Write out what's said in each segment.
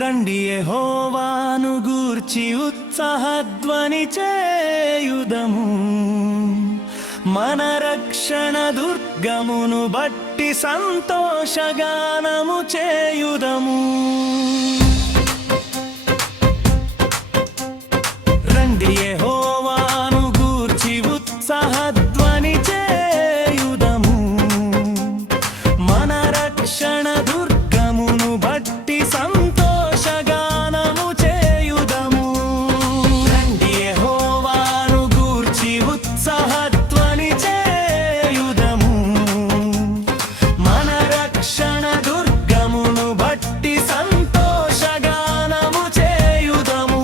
రండి యెహోవాను గూర్చి ఉత్సాహధ్వని చేయుదము, మన రక్షణ దుర్గమును బట్టి సంతోషగానము చేయుదము. రండి యెహోవాను గూర్చి ఉత్సాహధ్వని చేయుదము, మన రక్షణ దుర్గమును బట్టి సంతోషగానము చేయుదము. రండి యెహోవాను గూర్చి ఉత్సాహధ్వని చేయుదము, మన రక్షణ దుర్గమును బట్టి సంతోషగానము చేయుదము.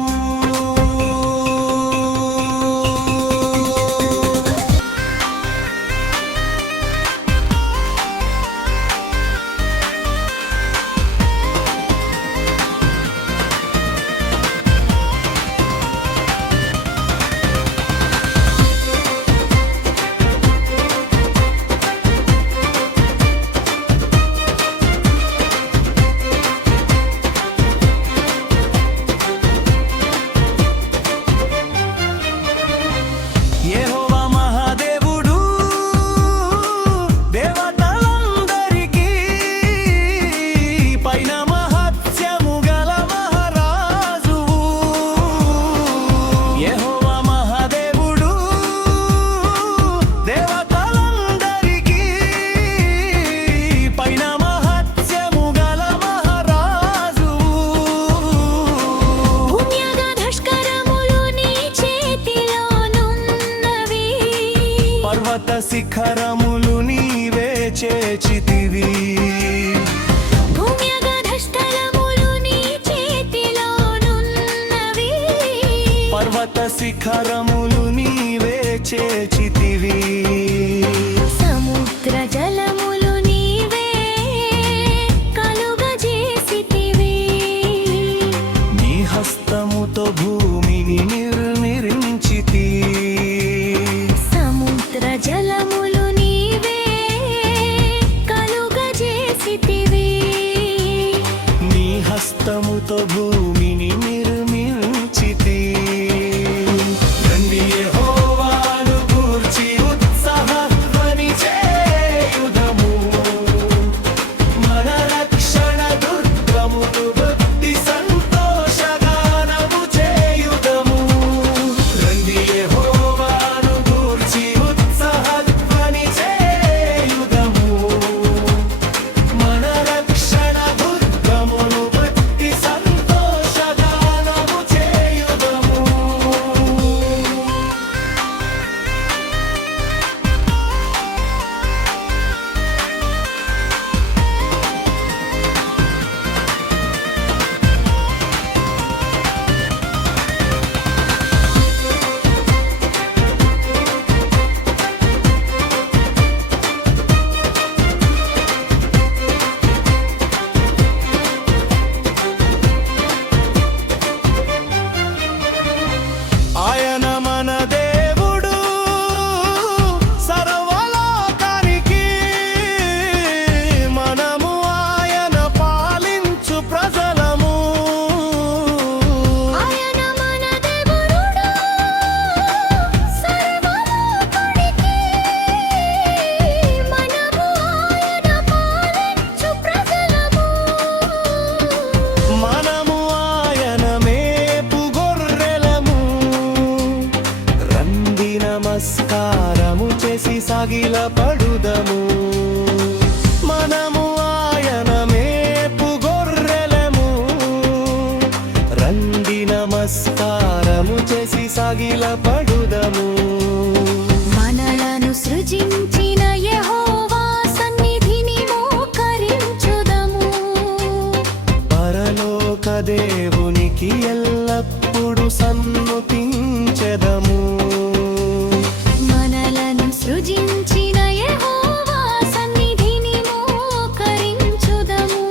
యెహోవా మహాదేవుడు, దేవతలందరికీ పైన మహత్యము గల మహారాజువు. యెహోవా మహాదేవుడు, దేవతలందరికీ పైన మహత్యము గల మహారాజువు. పర్వత శిఖరములు నీవే చేచితివి, పర్వత శిఖరములు నీవే చేచితివి. సముద్ర జలములు నీవే కలుగజేసితివి, నీ హస్తముతో భూమిని నిర్మించితి, సముద్ర జలములు నీవే కలుగజేసితివి, నీ హస్తముతో భూమిని నిర్మించితి. రండి యెహోవాను గూర్చి ఉత్సాహధ్వని చేయుదము, మన రక్షణ దుర్గమును బట్టి సంతోషగానము చేయుదము. రండి యెహోవాను గూర్చి ఉత్సాహధ్వని చేయుదము, మన రక్షణ దుర్గమును బట్టి సంతోషగానము చేయుదము. ఆయన మన దేవుడు, సర్వలోకానికి మనము ఆయన పాలించు ప్రజలము. ఆయన మన దేవుడు, సర్వలోకానికి మనము ఆయన పాలించు ప్రజలము. మనము ఆయన మేపు గొర్రెలము, రండి నమస్కారము చేసి సాగిలపడుదము. మనము ఆయన మేపు గొర్రెలము, రండి నమస్కారము చేసి సాగిలపడుదము. మనలను సృజించిన యెహోవా సన్నిధిని మోకరించుదము, పరలోక దేవునికి ఎల్లప్పుడు సన్నుతించెదము. మనలను సృజించిన యెహోవా సన్నిధిని మోకరించుదము,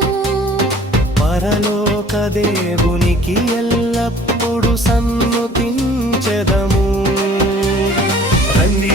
పరలోక దేవునికి ఎల్లప్పుడు సన్నుతించెదము. రండి